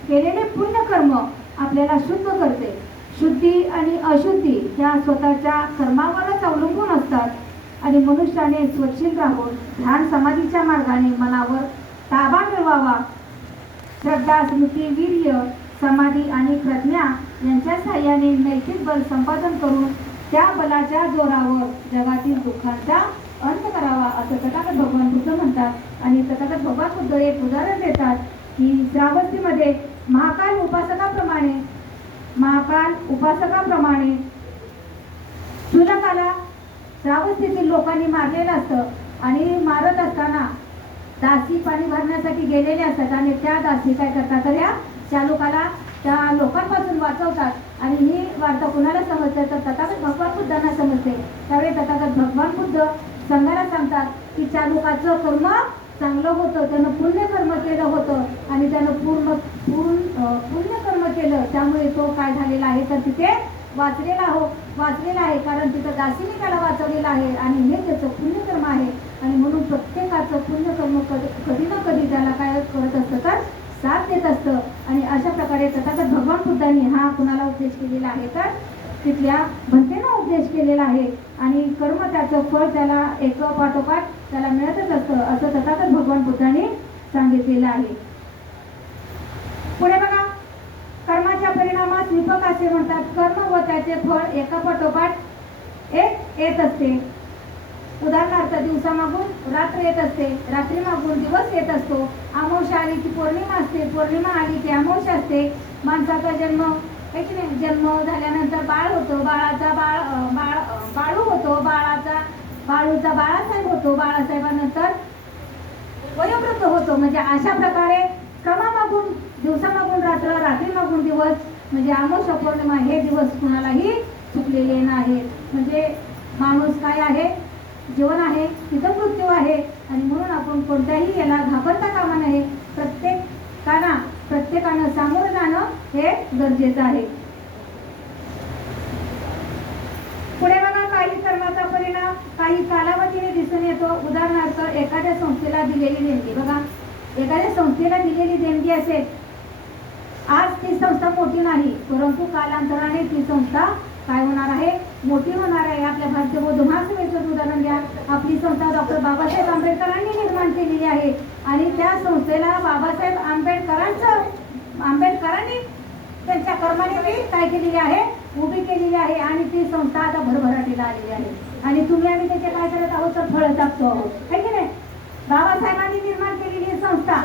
केलेले पुण्य कर्म आपल्याला शुद्ध करते. शुद्धी आणि अशुद्धी ह्या स्वतःच्या कर्मावरच अवलंबून असतात आणि मनुष्याने स्वच्छील राहून ध्यान समाधीच्या मार्गाने मनावर ताबा मिळवावा. श्रद्धा, स्मृती, वीर्य, समाधी आणि प्रज्ञा यांच्या साहाय्याने नैतिक बल संपादन करून त्या बलाच्या जोरावर जगातील दुःखांचा अंत करावा असं तथागत भगवान बुद्ध म्हणतात. आणि तथागत भगवान बुद्ध एक उदाहरण देतात की श्रावस्तीमध्ये महाकाल उपासकाप्रमाणे शुनकाला श्रावस्तीतील लोकांनी मारलेलं असतं आणि मारत असताना दासी पाणी भरण्यासाठी गेलेले असतात आणि त्या दासी काय करतात तर या चालुकाला त्या लोकांपासून वाचवतात आणि ही वार्ता कुणाला समजते तर तथागत भगवान बुद्धांना समजते. त्यावेळी तथागत भगवान बुद्ध संघाला सांगतात की चालुकाचं कर्म चांगलं होतं, त्यानं पुण्यकर्म केलं होतं आणि त्यानं पुण्यकर्म केलं, त्यामुळे तो काय झालेला आहे तर तिथे वाचलेला आहे कारण तिथं दासीने त्याला वाचवलेलं आहे आणि हे त्याचं पुण्यकर्म आहे. आणि म्हणून प्रत्येकाचं पुण्यकर्म कधी ना कधी त्याला काय करत असतं तर साथ देत असतं. आणि अशा प्रकारे तथागत भगवान बुद्धांनी हा कुणाला उपदेश केलेला आहे तर तिथल्या भंतेला उपदेश केलेला आहे आणि कर्म त्याचं फळ त्याला एकापाठोपाठ त्याला मिळतच असतं असं तथागत भगवान बुद्धांनी सांगितलेलं आहे. पुढे बघा, कर्माच्या परिणामास विपाक असे म्हणतात. कर्म व त्याचे फळ एकापाठोपाठ एक येत असते. उदाहरणार्थ दिवसामागून रात्र येत असते, रात्री मागून दिवस येत असतो. अमावस्या आली की पौर्णिमा असते, पौर्णिमा आली की अमावस्या असते. माणसाचा जन्म झाल्यानंतर बाळ होतो, बाळू होतो, बाळूचा बाळासाहेब होतो, बाळासाहेबानंतर वयोवृद्ध होतो. म्हणजे अशा प्रकारे क्रमामागून दिवसामागून रात्र, रात्री मागून दिवस म्हणजे अमावस्या पौर्णिमा हे दिवस कुणालाही चुकलेले नाहीत. म्हणजे माणूस काय आहे? जीवन आहे, तिथं मृत्यू आहे आणि म्हणून आपण कोणत्याही याला घाबरता कामा नये. प्रत्येकानं सामोरं जाणं हे गरजेचं आहे. पुढे बघा, काही कर्माचा परिणाम काही कालावधीने दिसून येतो. उदाहरणार्थ एखाद्या संस्थेला दिलेली देणगी. बघा, एखाद्या संस्थेला दिलेली देणगी असेल, आज ती संस्था मोठी नाही परंतु कालांतराने ती संस्था काय होणार आहे, मोठी होणार आहे. आपल्या भारतीय बौद्ध महासभेचं उदाहरण घ्या. आपली संस्था डॉक्टर बाबासाहेब आंबेडकरांनी निर्माण केलेली आहे आणि त्या संस्थेला बाबासाहेब आंबेडकरांनी त्यांच्या कर्माने ती काय केलेली आहे, उभी केलेली आहे आणि ती संस्था आता भरभराटीला आलेली आहे. आणि तुम्ही आम्ही त्याचे काय करत आहोत तर फळं टाकतो आहोत, है की नाही. बाबासाहेबांनी निर्माण केलेली संस्था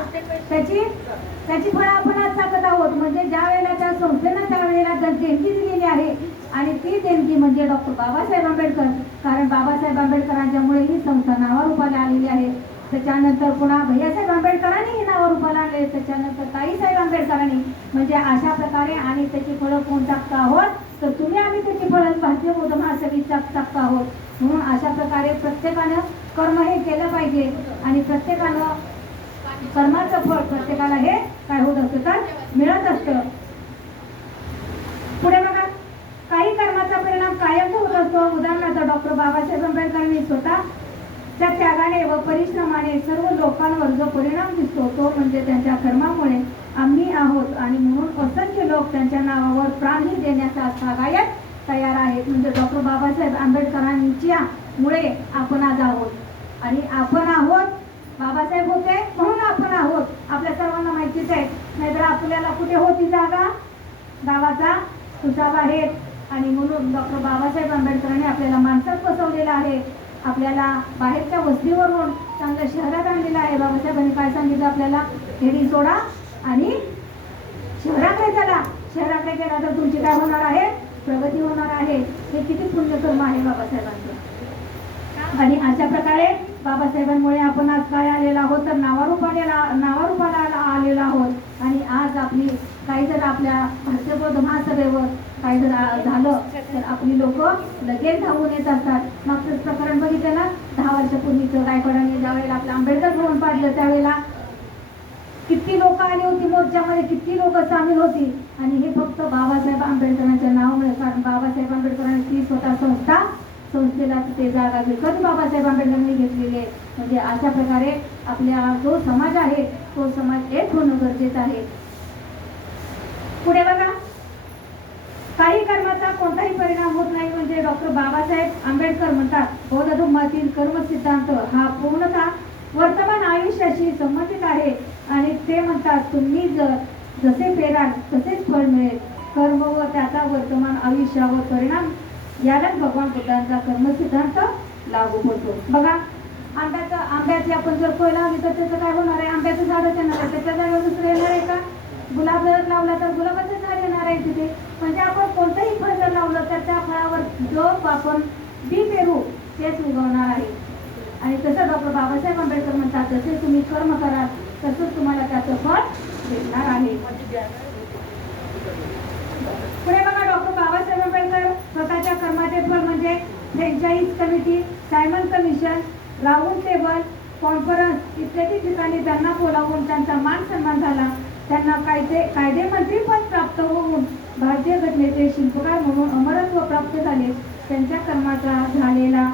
त्याची फळं आपण आज टाकत आहोत. म्हणजे ज्या वेळेला त्या संस्थेनं त्या वेळेला देणगी दिलेली आहे आणि ती देणगी म्हणजे डॉक्टर बाबासाहेब आंबेडकर. कारण बाबासाहेब आंबेडकरांच्यामुळे ही संस्था नावारूपाला आलेली आहे. त्याच्यानंतर पुन्हा भैयासाहेब आंबेडकरांनी ही नावारूपाला आणले. त्याच्यानंतर ताईसाहेब आंबेडकरांनी. म्हणजे अशा प्रकारे आणि त्याची फळं कोण टाकतो आहोत तर तुम्ही आम्ही त्याची फळं भारतीय बौद्ध महासभेत टाकतो आहोत. म्हणून अशा प्रकारे प्रत्येकानं कर्म हे केलं पाहिजे आणि प्रत्येकानं कर्माचं फळ प्रत्येकाला हे काय होत असतं तर मिळत असतं. पुढे बघा, काही कर्माचा परिणाम कायम होत असतो. उदाहरणार्थ डॉक्टर बाबासाहेब आंबेडकरांनी स्वतःच्या त्यागाने व परिश्रमाने सर्व लोकांवर जो परिणाम दिसतो तो म्हणजे त्यांच्या कर्मामुळे आम्ही आहोत आणि म्हणून असंख्य लोक त्यांच्या नावावर प्राणही देण्याचा सहाय्यात तयार आहेत. म्हणजे डॉक्टर बाबासाहेब आंबेडकरांच्या मुळे आपण आज आहोत आणि आपण आहोत. बाबासाहेब होते म्हणून आपण आहोत. आपल्या सर्वांना माहितीच आहे. नाहीतर आपल्याला कुठे होती जागा, गावाचा तुझाबाहेर. आणि म्हणून डॉक्टर बाबासाहेब आंबेडकरांनी आपल्याला माणसात बसवलेलं आहे. आपल्याला बाहेरच्या वस्तीवरून चांगल्या शहरात आणलेलं आहे. बाबासाहेबांनी काय सांगितलं आपल्याला, खेडी सोडा आणि शहराकडे चला. शहराकडे गेला तर तुमची काय होणार आहे, प्रगती होणार आहे. हे किती पुण्यकर्म आहे बाबासाहेबांचं. आणि अशा प्रकारे बाबासाहेबांमुळे आपण आज काय आलेलो आहोत तर नावारूपाला आलेलो आहोत. आणि आज आपली काही जर आपल्या भारतीय बौद्ध महासभेवर काही जर झालं तर आपली लोक लगेच धावून येत असतात. मागचंच प्रकरण बघितलं ना, 10 वर्षापूर्वीचं गायकवाडांनी ज्यावेळेला आपलं आंबेडकर भवन पाडलं त्यावेळेला किती लोक आली होती मोर्चामध्ये, किती लोक सामील होती. आणि हे फक्त बाबासाहेब आंबेडकरांच्या नावामुळे. कारण बाबासाहेब आंबेडकरांनी ती स्वतः संस्थेला ते जागा विकत बाबासाहेब आंबेडकरांनी घेतलेली आहे. म्हणजे अशा प्रकारे आपल्या जो समाज आहे तो समाज एक होणं गरजेचं आहे. पुढे बघा, काही कर्माचा कोणताही परिणाम होत नाही. म्हणजे डॉक्टर बाबासाहेब आंबेडकर म्हणतात बौद्ध धर्मातील कर्म सिद्धांत हा पूर्णतः वर्तमान आयुष्याशी संबंधित आहे. आणि ते म्हणतात तुम्ही जसे पेराल तसेच फळ मिळेल. कर्म व त्याचा वर्तमान आयुष्यावर परिणाम यालाच भगवान बुद्धांचा कर्मसिद्धांत लागू पडतो. बघा, आंब्याची आपण जर फळ लावली तर त्याचं काय होणार आहे, आंब्याचं झाडच येणार आहे. त्याच्या जागेवर दुसरं येणार आहे का? गुलाब जर लावला तर गुलाबाचं झाड येणार आहे तिथे. म्हणजे आपण कोणतंही फळ जर लावलं तर त्या फळावर जो आपण बी पेरू तेच उगवणार आहे. आणि तसं डॉक्टर बाबासाहेब आंबेडकर म्हणतात जसे तुम्ही कर्म कराल तसंच तुम्हाला त्याचं फळ भेटणार आहे. पुढे बघा, डॉक्टर बाबासाहेब आंबेडकर स्वतःच्या कर्माचे फळ म्हणजे franchise committee, Simon commission, round table, conference इत्यादी ठिकाणी त्यांना बोलावून त्यांचा मान सन्मान झाला. त्यांना कायदे मंत्रीपद प्राप्त होऊन भारतीय घटनेचे शिल्पकार म्हणून अमरत्व प्राप्त झाले. त्यांच्या कर्माचा झालेला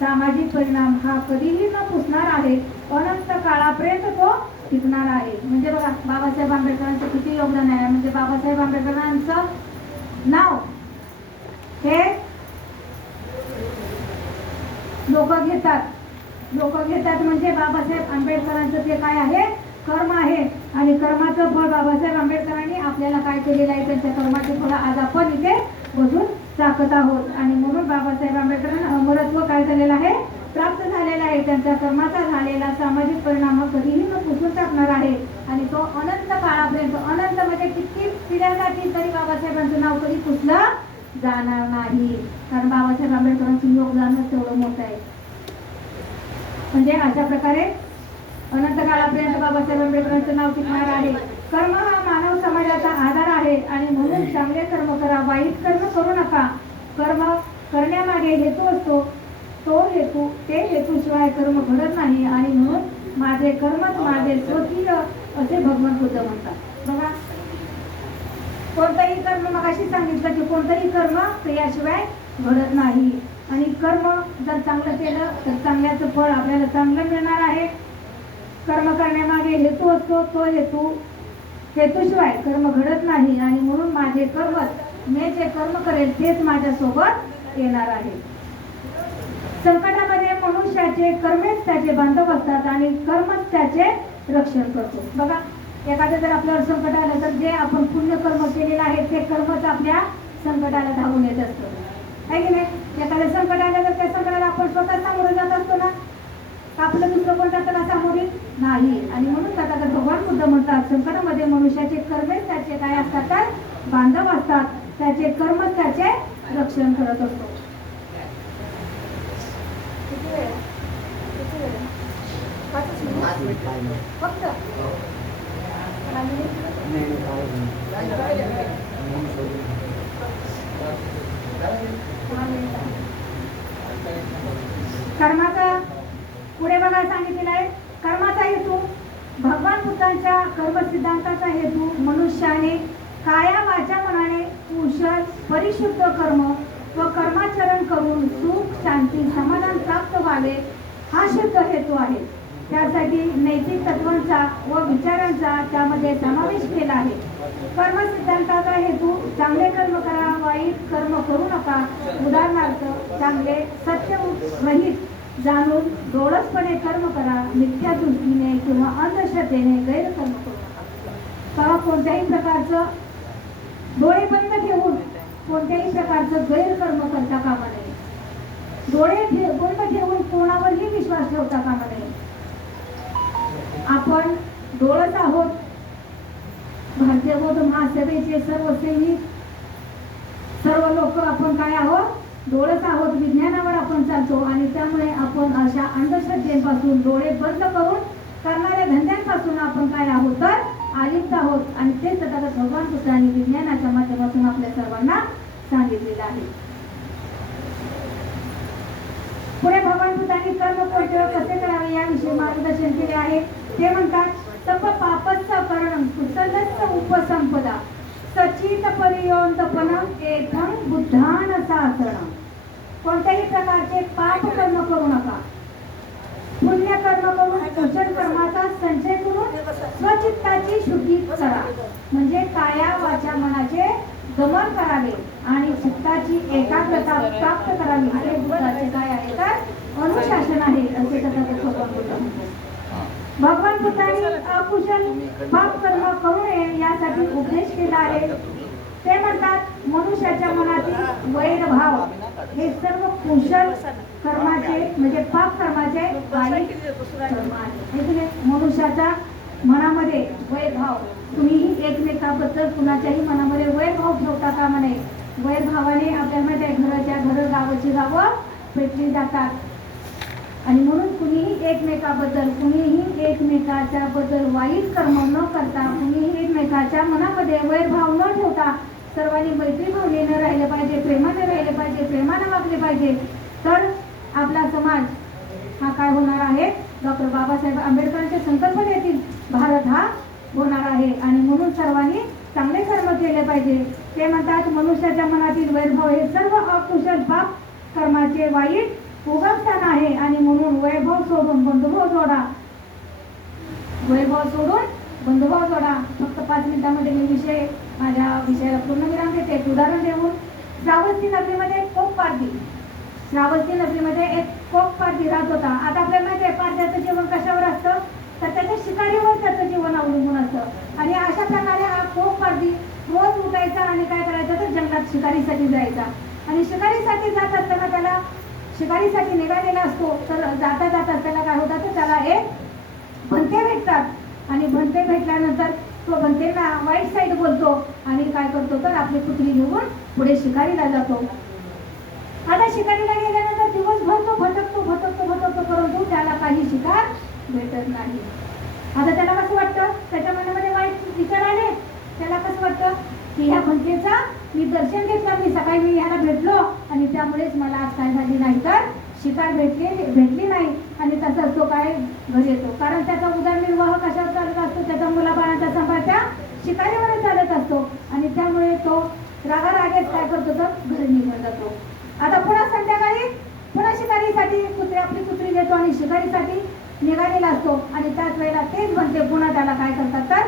सामाजिक परिणाम हा कधीही न पुसणार आहे. अनंत काळापर्यंत तो टिकणार आहे. म्हणजे बघा, बाबासाहेब आंबेडकरांचं किती योगदान आहे. म्हणजे बाबासाहेब आंबेडकरांचं नाव हे लोक घेतात म्हणजे बाबासाहेब आंबेडकरांचं ते काय आहे, कर्म आहे. आणि कर्माचं फळ बाबासाहेब आंबेडकरांनी आपल्याला काय केलेलं आहे, त्यांच्या कर्माचे फळ आज आपण इथे बसून टाकत आहोत. आणि म्हणून बाबासाहेब आंबेडकरांना अमरत्व काय झालेलं आहे, प्राप्त झालेला आहे. त्यांच्या कर्माचा झालेला सामाजिक परिणाम हा कधीही न पुसून टाकणार आहे. आणि तो अनंत काळापर्यंत, अनंत म्हणजे किती पिढ्या जातील तरी बाबासाहेबांचं नाव कधी पुसलं जाणार नाही. कारण बाबासाहेब आंबेडकरांचं योगदानच तेवढं मोठं आहे. म्हणजे अशा प्रकारे अनंत काळापर्यंत बाबासाहेब आंबेडकरांचं नाव टिकणार आहे. कर्म हा मानव समाजाचा आधार आहे आणि म्हणून चांगले कर्म करा, वाईट कर्म करू नका. कर्म करण्यामागे हेतू असतो, ते हेतूशिवाय कर्म घडत नाही. आणि म्हणून माझे कर्मच माझे स्वकीय असे भगवान बुद्ध म्हणतात. बघा, कोणतंही कर्म मगाशी सांगितलं की कोणतंही कर्म क्रियाशिवाय घडत नाही. आणि कर्म जर चांगलं केलं तर चांगल्याचं फळ आपल्याला चांगलं मिळणार आहे. कर्म करण्यामागे हेतू असतो, तो हेतूशिवाय कर्म घडत नाही. आणि म्हणून माझे कर्मच मी जे कर्म करेल तेच माझ्यासोबत येणार आहे. संकटामध्ये मनुष्याचे कर्मेच त्याचे बांधव असतात आणि कर्मच त्याचे रक्षण करतो. बघा, एखादं जर आपल्यावर संकट आलं तर जे आपण पुण्य कर्म केलेलं आहे ते कर्मच आपल्या संकटाला धावून येत असतं, आहे की नाही? एखादं संकट आलं तर त्या संकटाला आपण स्वतः सामोरं जात असतो ना, आपलं दुसरं कोण त्याला सामोरील नाही. आणि म्हणून तथागत भगवान बुद्ध म्हणतात, संकटामध्ये मनुष्याचे कर्मेच त्याचे काय असतात तर बांधव असतात, त्याचे कर्मच त्याचे रक्षण करत असतो. फक्त कर्माचा पुढे बघा सांगितलेला आहे. कर्माचा हेतू, भगवान बुद्धांच्या कर्म सिद्धांताचा हेतू मनुष्याने काया वाचा मनाने कुशल परिशुद्ध कर्म व कर्माचरण करून सुख शांती समाधान प्राप्त व्हावे हा शुद्ध हेतू आहे. त्यासाठी नैतिक तत्वांचा व विचारांचा त्यामध्ये समावेश केला आहे. कर्म सिद्धांताचा हेतू चांगले कर्म करा, वाईट कर्म करू नका. उदाहरणार्थ, चांगले सत्य रहित जाणून डोळसपणे कर्म करा, मिथ्या दृष्टीने किंवा अंधश्रद्धेने गैरकर्म करू नका. तेव्हा कोणत्याही प्रकारचं डोळे बंद ठेवून कोणत्याही प्रकारचं गैरकर्म करता कामा नये. डोळे बंद ठेवून कोणावरही विश्वास ठेवता कामा नये. आपण डोळस आहोत, भारतीय बौद्ध महासभेचे सर्व सैनिक, सर्व लोक आपण काय आहोत, डोळस आहोत. विज्ञानावर आपण चालतो आणि त्यामुळे आपण अशा अंधश्रद्धेपासून डोळे बंद करून करणाऱ्या धंद्यांपासून आपण काय आहोत तर अलिप्त आहोत. आणि ते तथागत भगवान बुद्धांनी विज्ञानाच्या माध्यमातून आपल्या सर्वांना सांगितलेलं आहे. पुढे भगवान बुद्धांनी कर्म कोणते कसे करावे याविषयी मार्गदर्शन केले आहे. ते म्हणतात, तप पापस्स करणं कुशलस्स उपसंपदा सचित परियोंतपनं एथं बुद्धान शास्त्रणं. कोणत्याही प्रकारचे पाप कर्म करू नका. पुण्य कर्म करून कुशल कर्माचा संचय करून स्वचित्ताची शुद्धी करा. म्हणजे काया वाचा मनाचे दमन करावे आणि चित्ताची एकाग्रता प्राप्त करावी. हे बुद्धाचे काय आहे तर अनुशासन आहे असे तथागत भगवान बुद्ध म्हणतात. भगवान बुद्धांनी अकुशल पाप कर्म करू नये यासाठी उपदेश केला आहे. ते म्हणतात, मनुष्याच्या मनातील वैरभाव हे सर्व कुशल कर्माचे म्हणजे पाप कर्माचे वाईट कर्म आहे. मनुष्याच्या मनामध्ये वैरभाव, तुम्हीही एकमेकाबद्दल कुणाच्याही मनामध्ये वैरभाव ठेवता कामा नये. वैरभावाने आपल्याला माहिती आहे घराच्या घर गावाची गावं पेटली जातात. आणि म्हणून कुणीही एकमेकाच्या बद्दल वाईट कर्म न करता, कुणीही एकमेकाच्या मनामध्ये वैरभाव न ठेवता सर्वांनी मैत्री भावनेनं राहिले पाहिजे, प्रेमाने राहिले पाहिजे, प्रेमाने वागले पाहिजे. तर आपला समाज हा काय होणार आहे, डॉक्टर बाबासाहेब आंबेडकरांच्या संकल्पनेतील भारत हा होणार आहे. आणि म्हणून सर्वांनी चांगले कर्म केले पाहिजे. ते म्हणतात, मनुष्याच्या मनातील वैरभाव हे सर्व अकुशल पाप कर्माचे वाईट उगमस्थान आहे. आणि म्हणून वैभव सोडून बंधुभाव जोडा. वैभव सोडून बंधुभाव जोडा. फक्त 5 मिनिटांमध्ये मी माझ्या विषयाला पूर्णविराम देते. एक उदाहरण देऊन, श्रावस्ती नगरीमध्ये एक कोक पारधी राहत होता. आता आपल्याला माहिती आहे पारध्याचं जीवन कशावर असतं तर त्याच्या शिकारीवर त्याचं जीवन अवलंबून असतं. आणि अशा प्रकारे हा कोक पारधी रोज उठायचा आणि काय करायचं तर जंगलात शिकारीसाठी जायचा. आणि शिकारीसाठी जात असताना त्याला शिकारीसाठी निघालेला असतो. तर जाता जाता त्याला काय होतं तर त्याला एक भंते भेटतात. आणि भंते भेटल्यानंतर तो भंतेला वाईट साईड बोलतो आणि काय करतो तर आपली कुत्री घेऊन पुढे शिकारीला जातो. आता शिकारीला गेल्यानंतर दिवसभर तो भटकतो परंतु त्याला काही शिकार भेटत नाही. आता त्याला कसं वाटतं, त्याच्या मनामध्ये वाईट विचार आले. त्याला कसं वाटतं की ह्या भंतेचा मी दर्शन घेतलं, मी सकाळी मी ह्याला भेटलो आणि त्यामुळेच मला आज काय झाली नाही तर शिकार भेटली नाही. आणि तसाच तो काय घरी येतो. कारण त्याचा उदरनिर्वाह कशावर चालत असतो, त्याचा मुलाबाळांचा सांभाळ त्या शिकारीवर चालत असतो. आणि त्यामुळे तो रागारागेत काय करतो तर घरी निघून जातो. आता पुन्हा संध्याकाळी पुन्हा शिकारीसाठी आपली कुत्री घेतो आणि शिकारीसाठी निघालेला असतो. आणि त्याच वेळेला तेच म्हणते पुन्हा त्याला काय करतात तर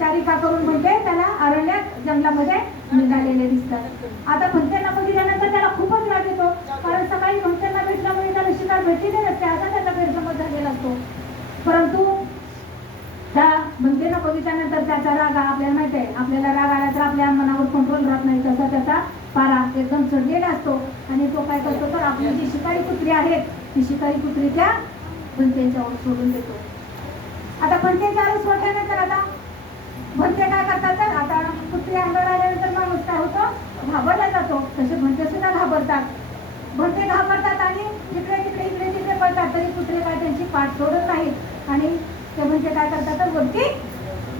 चारिका करून म्हणते त्याला अरण्यात जंगलामध्ये निघालेले दिसतात. आता भंतेंना बघितल्यानंतर त्याला खूपच राग येतो, कारण सकाळी भंतेंना भेटल्यामुळे त्याला शिकार भेटलेली नसते, असा त्याचा गैरसमज झालेला असतो. परंतु त्या भंतेनं बघितल्यानंतर त्याचा राग, आपल्याला माहिती आहे आपल्याला राग आला तर आपल्या मनावर कंट्रोल राहत नाही, तसा त्याचा पारा एकदम चढलेला असतो आणि तो काय करतो तर आपली जी शिकारी कुत्री आहेत ती शिकारी कुत्री त्या भंतेच्यावर सोडून देतो. आता भंतेच्यावर सोडल्यानंतर आता भंते काय करतात तर आता कुत्री अंगावर आल्यानंतर माणूस काय होतो घाबरला जातो, तसे भंते सुद्धा घाबरतात. भंते घाबरतात आणि इकडे तिकडे पडतात, तरी कुत्रे काय त्यांची पाठ सोडत नाहीत आणि ते भंते काय करतात तर वरती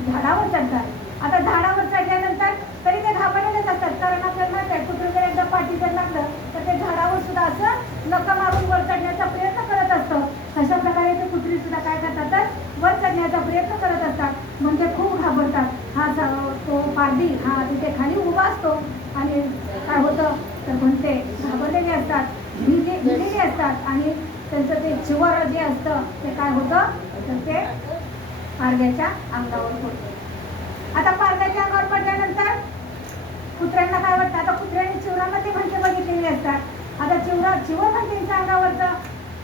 झाडावर चढतात. आता झाडावर चढल्यानंतर तरी ते घाबरलेलेच असतात, कारण आपल्याला माहिती आहे कुत्रे जर एकदा पाठी जर लागलं तर ते झाडावर सुद्धा असं नका मारून वर चढण्याचा प्रयत्न करत असतं. तशा प्रकारे ते कुत्री सुद्धा काय करतात तर वर चढण्याचा प्रयत्न करत असतात, म्हणजे खूप घाबरतात. हा तो पारधी हा तिथे खाली उभा असतो आणि काय होतं तर भंते घाबरलेले असतात, भिलेले असतात आणि त्यांचं ते चिवर जे असतं ते काय होतं तर ते पारध्याच्या अंगावर पडतं. आता पारध्याच्या अंगावर पडल्यानंतर कुत्र्यांना काय वाटतं, आता कुत्र्यांनी चिवरामध्ये भंते बघितलेली असतात. आता चिवर भंतेच्या अंगावरचं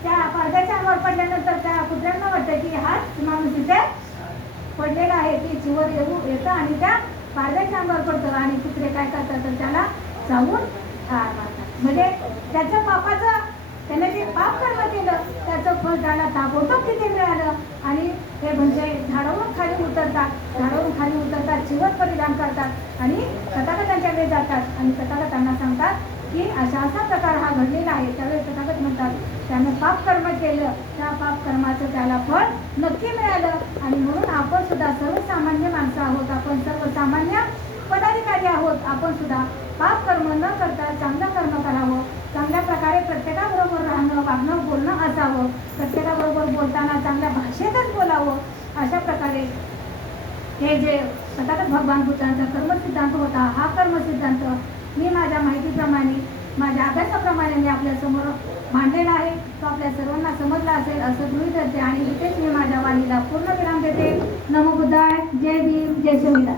त्या पारध्याच्या अंगावर पडल्यानंतर त्या कुत्र्यांना वाटतं की हाच माणूस इथे पडलेला आहे, की चिवर येतं आणि त्या पारध्याच्या अंगावर पडतं आणि कुत्रे काय करतात तर त्याला चावून ठार मारतात. म्हणजे त्याच्या पापाचं त्याने जे पाप कर्म केलं त्याचं फळ त्याला ताबडतोब तिथे मिळालं आणि ते म्हणजे झाडावरून खाली उतरतात, चिवर परिधान करतात आणि तथागतांच्याकडे जातात आणि तथागतांना सांगतात की असा प्रकार हा घडलेला आहे. त्यावेळेस तथागत म्हणतात त्यानं पाप कर्म केलं, त्या पाप कर्माचं त्याला फळ नक्की मिळालं आणि म्हणून आपण सुद्धा सर्वसामान्य माणसं आहोत, आपण सर्वसामान्य पदाधिकारी आहोत. आपण सुद्धा पाप कर्म न करता चांगलं कर्म करावं, चांगल्या प्रकारे प्रत्येकाबरोबर राहणं, वागणं, बोलणं असावं, प्रत्येकाबरोबर बोलताना चांगल्या भाषेतच बोलावं. अशा प्रकारे हे जे तथागत भगवान बुद्धांचा कर्मसिद्धांत होता, हा कर्मसिद्धांत मी माझ्या माहितीप्रमाणे माझ्या अभ्यासाप्रमाणे मी आपल्यासमोर मांडलेला आहे. तो आपल्या सर्वांना समजला असेल असं गृहीत धरते आणि इथेच मी माझ्या वाणीला पूर्ण विराम देते. नमो बुद्धाय. जय भीम, जय संविधान.